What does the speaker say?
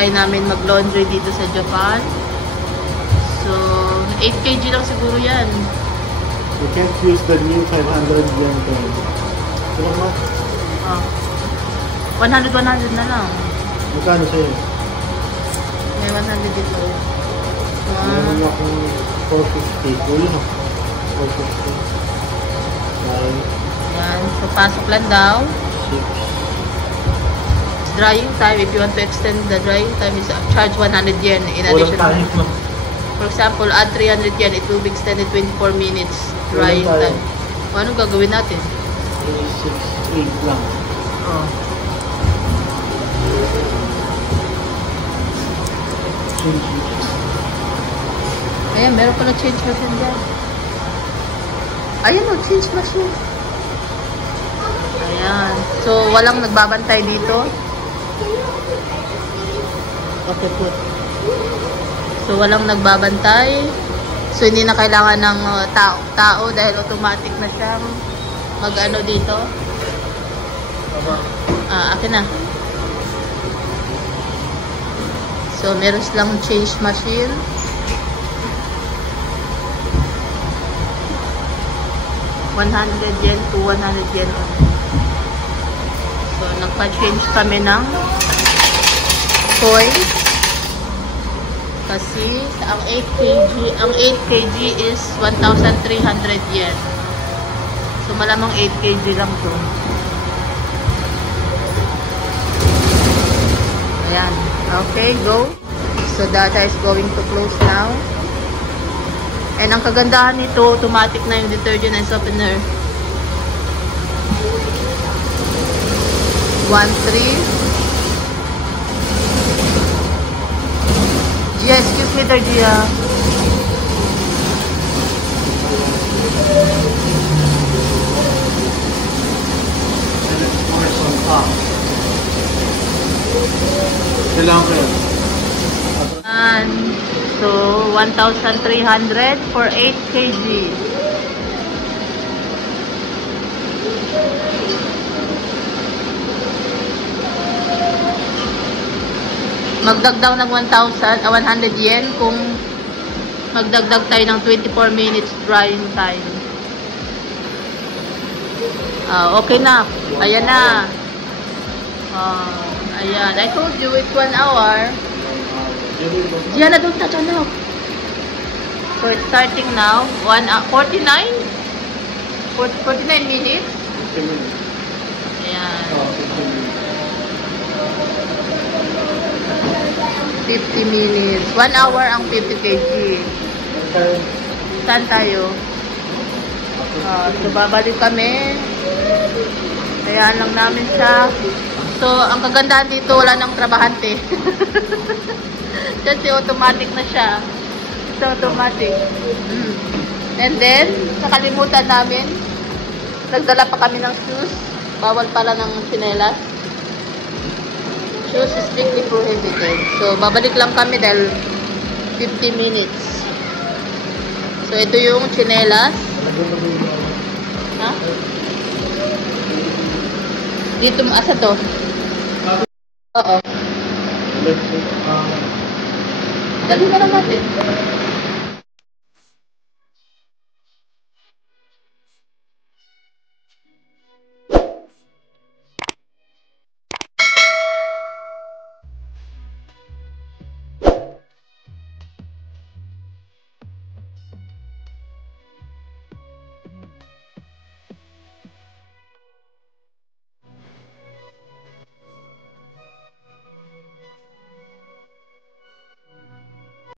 try namin mag-laundry dito sa Japan. So, 8 kg lang siguro yan. You can't use the new 500 yen coin. Ano ba? 100 na lang. Magkano sa'yo? May 100 dito. Meron akong 450. Ulo na. 450. Yan. So, pasok lang daw. 6. Drying time, if you want to extend the drying time, is charge 100 yen in addition. For example, add 300 yen, it will be extended 24 minutes drying time. O, anong gagawin natin? 6, 8 lang. Oh. Ayan, meron pa na change machine dyan. Ayan o, change machine. Ayan. So, walang nagbabantay dito. Okay, put. So, walang nagbabantay. So, hindi na kailangan ng tao dahil automatic na siyang mag-ano dito. Akin na. So, meron silang change machine. yen to 100 yen. So, nagpa-change kami ng coin. Kasi, ang 8 kg is 1,300 yen. So, malamang 8 kg lang to. Ayan. Okay, go. So, data is going to close now. And ang kagandahan nito, automatic na yung detergent and softener. 1, 3. Gia, excuse me there, Gia. Kailangan ko yun. So, 1,300 for 8 kg. Magdagdag ng 100 yen kung magdagdag tayo ng 24 minutes drying time. Okay na. Ayan na. Ayan. I told you it's 1 hour. Diyan na doon sa channel. So it's starting now. 49 minutes. 50 minutes. Ayan. 50 50 minutes. minutes. 1 hour ang 50 kg. Saan tayo? So babalik kami. Kaya lang namin siya. So ang kagandahan dito, wala nang trabahante. Kasi automatic na siya. It's automatic. And then, nakalimutan namin, nagdala pa kami ng shoes. Bawal pala ng tsinelas. Shoes is strictly prohibited. So, babalik lang kami dahil 50 minutes. So, ito yung tsinelas. Ha? Dito, asa to? Oo. Dali na lang natin.